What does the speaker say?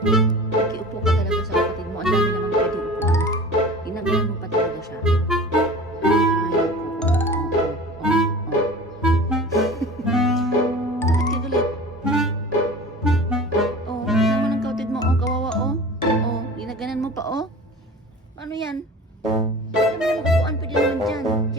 Nakiupo ka talaga sa kapatid mo. Ang dami naman pwedeng upuan. Ginagalan mo pa talaga siya. Ay, bakit ka galit? Oh, tignan mo ng kapatid mo. Oh, kawawa oh. Oh, ginaganan mo pa oh. Ano yan? Ano naman upuan? Pwede naman dyan.